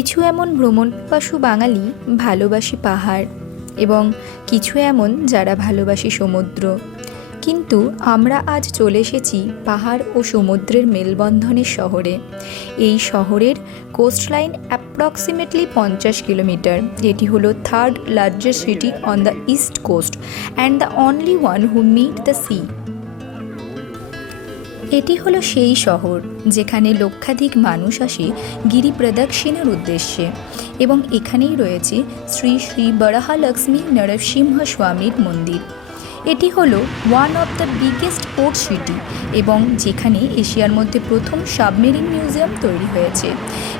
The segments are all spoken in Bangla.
কিছু এমন ভ্রমণ বাঙালি ভালোবাসি পাহাড় এবং কিছু এমন যারা ভালোবাসি সমুদ্র। কিন্তু আমরা আজ চলে এসেছি পাহাড় ও সমুদ্রের মেলবন্ধনের শহরে। এই শহরের কোস্টলাইন অ্যাপ্রক্সিমেটলি পঞ্চাশ কিলোমিটার এটি হলো third largest city on the east coast and the only one who meet the sea এটি হলো সেই শহর যেখানে লক্ষাধিক মানুষ আসে গিরি প্রদক্ষিণের উদ্দেশ্যে। এবং এখানেই রয়েছে শ্রী শ্রী বরাহা লক্ষ্মী নরসিংহ স্বামীর মন্দির। এটি হলো one of the biggest port city এবং যেখানে এশিয়ার মধ্যে প্রথম সাবমেরিন মিউজিয়াম তৈরি হয়েছে।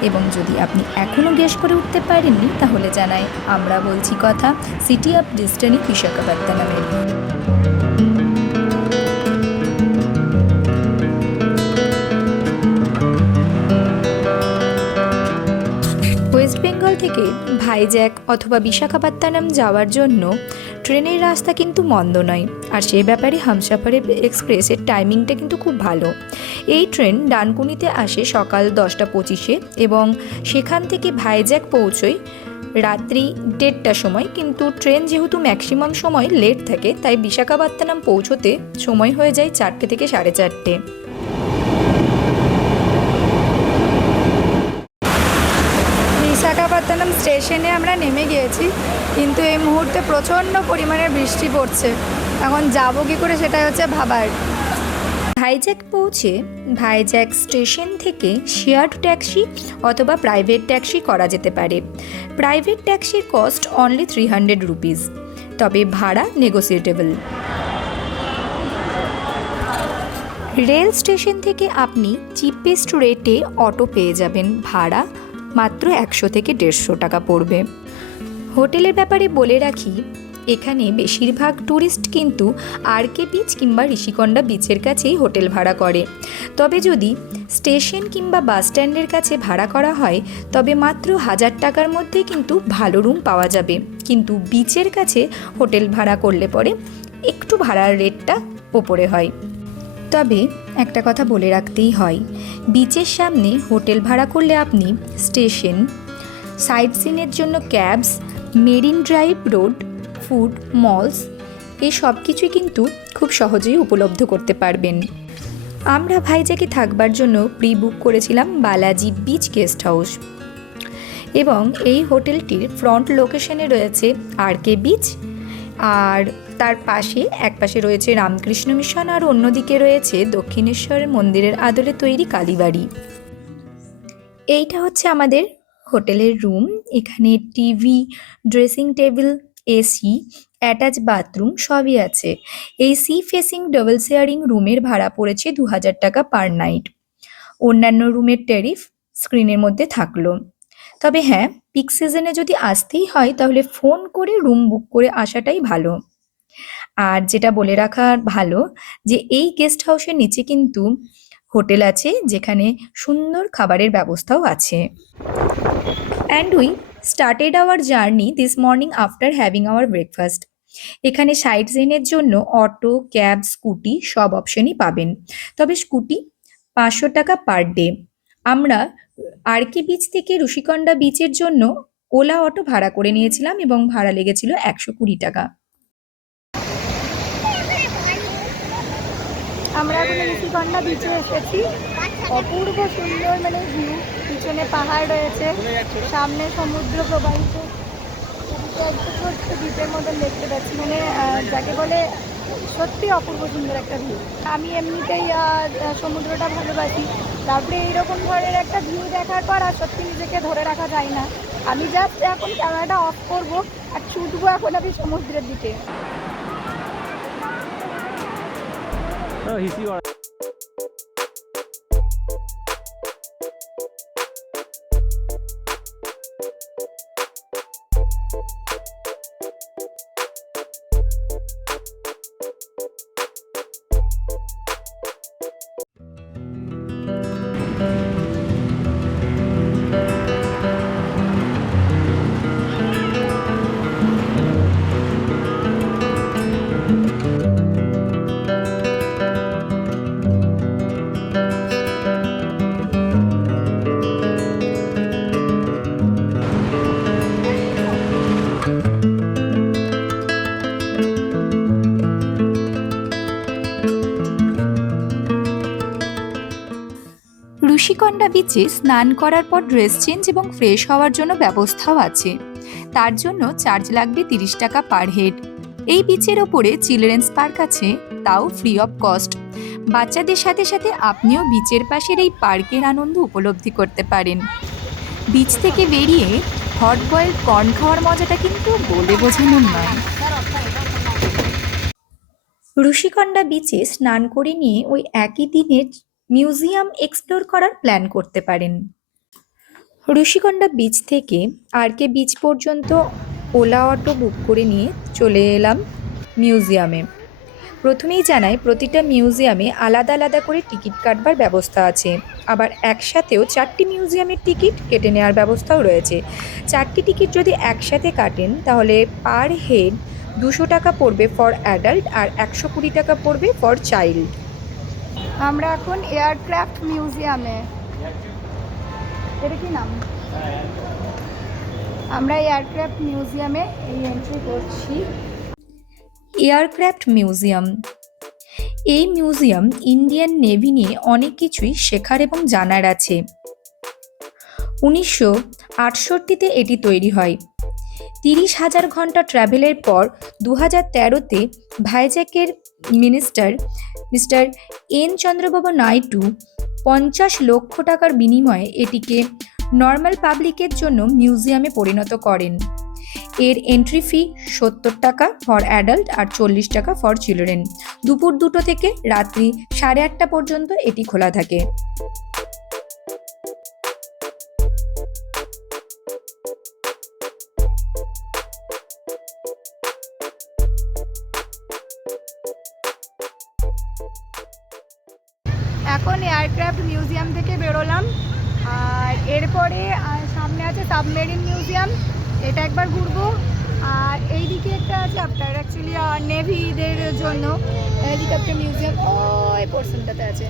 এবং যদি আপনি এখনও গেস করে উঠতে পারেননি, তাহলে জানাই, আমরা বলছি কথা সিটি অফ ডিস্টানি বিশাখাপত্তনমের থেকে ভাইজ্যাক অথবা বিশাখাপত্তনম যাওয়ার জন্য ট্রেনের রাস্তা কিন্তু মন্দ নয়। আর সে ব্যাপারে হামসাফার এক্সপ্রেসের টাইমিংটা কিন্তু খুব ভালো। এই ট্রেন ডানকুনিতে আসে সকাল দশটা পঁচিশে এবং সেখান থেকে ভাইজ্যাক পৌঁছয় রাত্রি দেড়টার সময়। কিন্তু ট্রেন যেহেতু ম্যাক্সিমাম সময় লেট থাকে, তাই বিশাখাপত্তনম পৌঁছতে সময় হয়ে যায় চারটে থেকে সাড়ে চারটে। বিশাখাপত্তনম স্টেশনে আমরা নেমে গিয়েছি, কিন্তু এই মুহূর্তে প্রচণ্ড পরিমাণে বৃষ্টি পড়ছে। এখন যাব কী করে সেটাই হচ্ছে ভাবার। ভাইজ্যাক পৌঁছে ভাইজ্যাক স্টেশন থেকে শেয়ার্ড ট্যাক্সি অথবা প্রাইভেট ট্যাক্সি করা যেতে পারে। Private ট্যাক্সির cost only three hundred rupees তবে ভাড়া নেগোসিয়েটেবল রেল স্টেশন থেকে আপনি চিপেস্ট রেটে অটো পেয়ে যাবেন। ভাড়া মাত্র একশো থেকে দেড়শো টাকা পড়বে। হোটেলের ব্যাপারে বলে রাখি, এখানে বেশিরভাগ ট্যুরিস্ট কিন্তু আর কে বিচ কিংবা ঋষিকণ্ডা বিচের কাছেই হোটেল ভাড়া করে। তবে যদি স্টেশন কিংবা বাস স্ট্যান্ডের কাছে ভাড়া করা হয়, তবে মাত্র হাজার টাকার মধ্যে কিন্তু ভালো রুম পাওয়া যাবে। কিন্তু বিচের কাছে হোটেল ভাড়া করলে পরে একটু ভাড়ার রেটটা ওপরে হয়। তবে একটা কথা বলে রাখতেই হয়। বিচের সামনে হোটেল ভাড়া করলে আপনি স্টেশন, সাইট সিনের জন্য cabs, Marine Drive road, food malls এই সব কিছুই কিন্তু খুব সহজেই উপলব্ধ করতে পারবেন। আমরা ভাইজাকে থাকবার জন্য প্রি বুক করেছিলাম বালাজি বিচ গেস্ট হাউস এবং এই হোটেলটির ফ্রন্ট লোকেশনে রয়েছে আর কে বিচ আর তার পাশে এক পাশে রয়েছে রামকৃষ্ণ মিশন আর অন্যদিকে রয়েছে দক্ষিণেশ্বরের মন্দিরের আদলে তৈরি কালীবাড়ি। এইটা হচ্ছে আমাদের হোটেলের রুম। এখানে TV, dressing table, AC, attach bathroom সবই আছে। এই সি ফেসিং ডবল শেয়ারিং রুমের ভাড়া পড়েছে দু হাজার টাকা পার নাইট। অন্যান্য রুমের ট্যারিফ স্ক্রিনের মধ্যে থাকল। তবে হ্যাঁ পিক সিজনে যদি আসতেই হয়, তাহলে ফোন করে রুম বুক করে আসাটাই ভালো। আর যেটা বলে রাখা ভালো যে এই গেস্ট হাউসের নিচে কিন্তু হোটেল আছে যেখানে সুন্দর খাবারের ব্যবস্থাও আছে। And we started our journey this morning after having our breakfast এখানে সাইট সিনের জন্য অটো ক্যাব স্কুটি সব অপশনই পাবেন। তবে স্কুটি পাঁচশো টাকা পার ডে আমরা আরকে বিচ থেকে ঋষিকণ্ডা বিচের জন্য ওলা অটো ভাড়া করে নিয়েছিলাম এবং ভাড়া লেগেছিল একশো কুড়ি টাকা। আমরা এখন ঋষিকন্যা বিচে এসেছি। অপূর্ব সুন্দর মানে ভিউ পিছনে পাহাড় রয়েছে। সামনে সমুদ্র প্রবাহিত। একটা ছোট্ট দ্বীপের মতন দেখতে পাচ্ছি। মানে যাকে বলে সত্যি অপূর্ব সুন্দর একটা ভিউ আমি এমনিতেই সমুদ্রটা ভালোবাসি। তারপরে এইরকম ধরনের একটা ভিউ দেখার পর আর সত্যি নিজেকে ধরে রাখা যায় না। আমি জাস্ট এখন ক্যামেরাটা অফ করব আর ছুটবো এখন আমি সমুদ্রের দিকে। Oh, he's you are. 시 বিচে স্নান করার পর ড্রেস চেঞ্জ এবং ফ্রেশ হওয়ার জন্য ব্যবস্থাও আছে। তার জন্য চার্জ লাগবে তিরিশ টাকা পার হেড এই বিচের ওপরে চিলড্রেন্স পার্ক আছে, তাও ফ্রি অফ কস্ট বাচ্চাদের সাথে সাথে আপনিও বিচের পাশের এই পার্কের আনন্দ উপলব্ধি করতে পারেন। বিচ থেকে বেরিয়ে হট বয়েল কর্ন খাওয়ার মজাটা কিন্তু বলে বোঝানোর নয়। ঋষিকন্ডা বিচে স্নান করে নিয়ে ওই একই দিনের মিউজিয়াম এক্সপ্লোর করার প্ল্যান করতে পারেন। ঋষিকন্ডা বিচ থেকে আর কে বিচ পর্যন্ত ওলা অটো বুক করে নিয়ে চলে এলাম মিউজিয়ামে। প্রথমেই জানাই, প্রতিটা মিউজিয়ামে আলাদা আলাদা করে টিকিট কাটবার ব্যবস্থা আছে। আবার একসাথেও চারটি মিউজিয়ামের টিকিট কেটে নেওয়ার ব্যবস্থাও রয়েছে। চারটি টিকিট যদি একসাথে কাটেন, তাহলে পার হেড দুশো টাকা পড়বে ফর অ্যাডাল্ট আর একশো কুড়ি টাকা পড়বে ফর চাইল্ড। আমরা এখন এয়ারক্রাফট মিউজিয়ামে। এটা কি নাম? আমরা এয়ারক্রাফট মিউজিয়ামে এই এন্ট্রি করছি। Aircraft museum. এই মিউজিয়াম ইন্ডিয়ান নেভি নিয়ে অনেক কিছুই শেখার এবং জানার আছে। উনিশশো আটষট্টিতে এটি তৈরি হয়। তিরিশ হাজার ঘণ্টা ট্রাভেলের পর দু হাজার তেরোতে ভাইজ্যাকের minister, mister N Chandrababu Naidu পঞ্চাশ লক্ষ টাকার বিনিময়ে এটিকে নর্মাল পাবলিকের জন্য মিউজিয়ামে পরিণত করেন। এর এন্ট্রি ফি সত্তর টাকা ফর অ্যাডাল্ট আর চল্লিশ টাকা ফর চিলড্রেন দুপুর দুটো থেকে রাত্রি সাড়ে আটটা পর্যন্ত এটি খোলা থাকে। এয়ারক্রাফট মিউজিয়াম থেকে বেরোলাম। আর এরপরে সামনে আছে সাবমেরিন মিউজিয়াম এটা একবার ঘুরবো। আর এইদিকে একটা আছে আপনার অ্যাকচুয়ালি নেভিদের জন্য। হেলিকপ্টার মিউজিয়াম ওই পোর্শনটাতে আছে।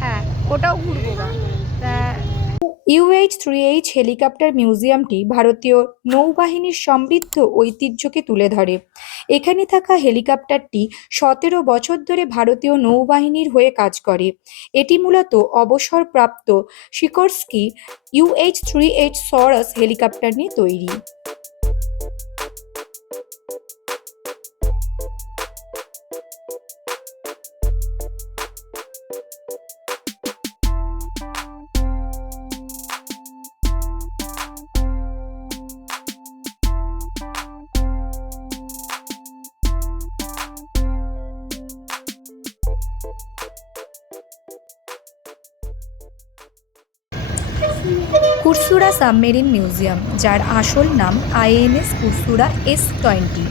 হ্যাঁ ওটাও ঘুরবো। তা ইউএইচ থ্রি এইচ হেলিকপ্টার মিউজিয়ামটি ভারতীয় নৌবাহিনীর সমৃদ্ধ ঐতিহ্যকে তুলে ধরে। এখানে থাকা হেলিকপ্টারটি সতেরো বছর ধরে ভারতীয় নৌবাহিনীর হয়ে কাজ করে। এটি মূলত অবসরপ্রাপ্ত শিকর্সকি ইউএইচ থ্রি এইচ সরস হেলিকপ্টার নিয়ে তৈরি। কুরসুরা সাবমেরিন মিউজিয়াম, যার আসল নাম আইএনএস কুরসুরা এস টোয়েন্টি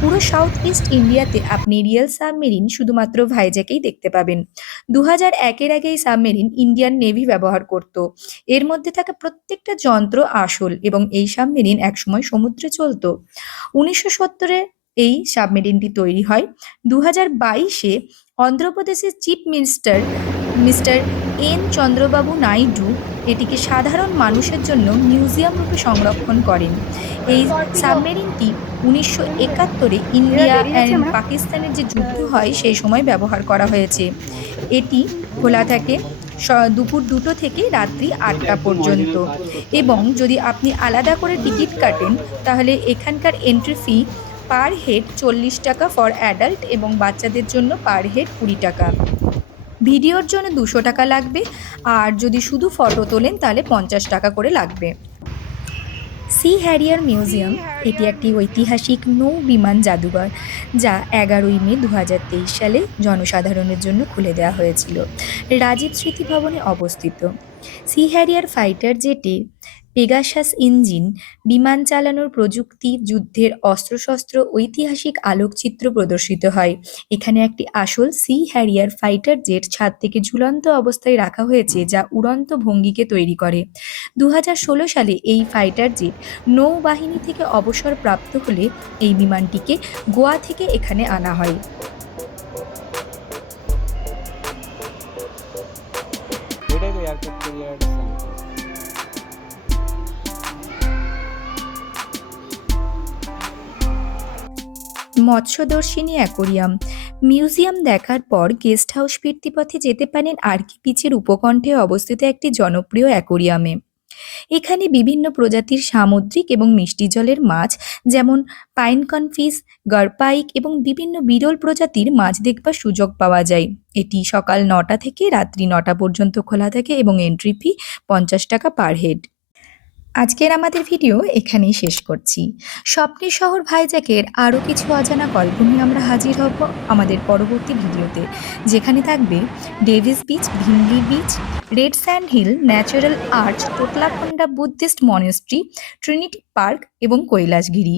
পুরো সাউথ ইস্ট ইন্ডিয়াতে আপনি রিয়েল সাবমেরিন শুধুমাত্র ভাইজ্যাকেই দেখতে পাবেন। দু হাজার একের আগে এই সাবমেরিন ইন্ডিয়ান নেভি ব্যবহার করত। এর মধ্যে থাকা প্রত্যেকটা যন্ত্র আসল এবং এই সাবমেরিন একসময় সমুদ্রে চলতো। উনিশশো সত্তরে এই সাবমেরিনটি তৈরি হয়। দু হাজার বাইশে অন্ধ্রপ্রদেশের chief minister, mister N Chandrababu Naidu এটিকে সাধারণ মানুষের জন্য মিউজিয়াম রূপে সংরক্ষণ করেন। এই সাবমেরিনটি উনিশশো একাত্তরে ইন্ডিয়া অ্যান্ড পাকিস্তানের যে যুদ্ধ হয় সেই সময় ব্যবহার করা হয়েছে। এটি খোলা থাকে স- দুপুর দুটো থেকে রাত্রি আটটা পর্যন্ত। এবং যদি আপনি আলাদা করে টিকিট কাটেন তাহলে এখানকার এন্ট্রি ফি পার হেড চল্লিশ টাকা ফর অ্যাডাল্ট এবং বাচ্চাদের জন্য পার হেড কুড়ি টাকা। ভিডিওর জন্য দুশো টাকা লাগবে, আর যদি শুধু ফটো তোলেন তাহলে পঞ্চাশ টাকা করে লাগবে। সি হ্যারিয়ার মিউজিয়াম, এটি একটি ঐতিহাসিক নৌ বিমান জাদুঘর, যা এগারোই মে দু হাজার তেইশ সালে জনসাধারণের জন্য খুলে দেওয়া হয়েছিল। রাজীব স্মৃতি ভবনে অবস্থিত। সি হ্যারিয়ার ফাইটার জেটে পেগাসাস ইঞ্জিন বিমান চালানোর প্রযুক্তি, যুদ্ধের অস্ত্রশস্ত্র, ঐতিহাসিক আলোকচিত্র প্রদর্শিত হয়। এখানে একটি আসল সি হ্যারিয়ার ফাইটার জেট ছাদ থেকে ঝুলন্ত অবস্থায় রাখা হয়েছে, যা উড়ন্ত ভঙ্গিকে তৈরি করে। দু হাজার ষোলো সালে এই ফাইটার জেট নৌবাহিনী থেকে অবসরপ্রাপ্ত হলে এই বিমানটিকে গোয়া থেকে এখানে আনা হয়। মৎস্যদর্শিনী অ্যাকোরিয়াম। মিউজিয়াম দেখার পর গেস্ট হাউস ফিরতি পথে যেতে পারেন আরকি বিচের উপকণ্ঠে অবস্থিত একটি জনপ্রিয় অ্যাকোরিয়ামে। এখানে বিভিন্ন প্রজাতির সামুদ্রিক এবং মিষ্টি জলের মাছ, যেমন পাইন কনফিস, গারপাইক এবং বিভিন্ন বিরল প্রজাতির মাছ দেখবার সুযোগ পাওয়া যায়। এটি সকাল নটা থেকে রাত্রি নটা পর্যন্ত খোলা থাকে এবং এন্ট্রি ফি পঞ্চাশ টাকা পার হেড আজকের আমাদের ভিডিও এখানেই শেষ করছি। স্বপ্নের শহর ভাইজ্যাকের আরও কিছু অজানা গল্প নিয়ে আমরা হাজির হব আমাদের পরবর্তী ভিডিওতে, যেখানে থাকবে Davis beach, Bheemili beach, red sand hill, natural arch Thotlakonda Buddhist monastery, Trinity park এবং কৈলাসগিরি।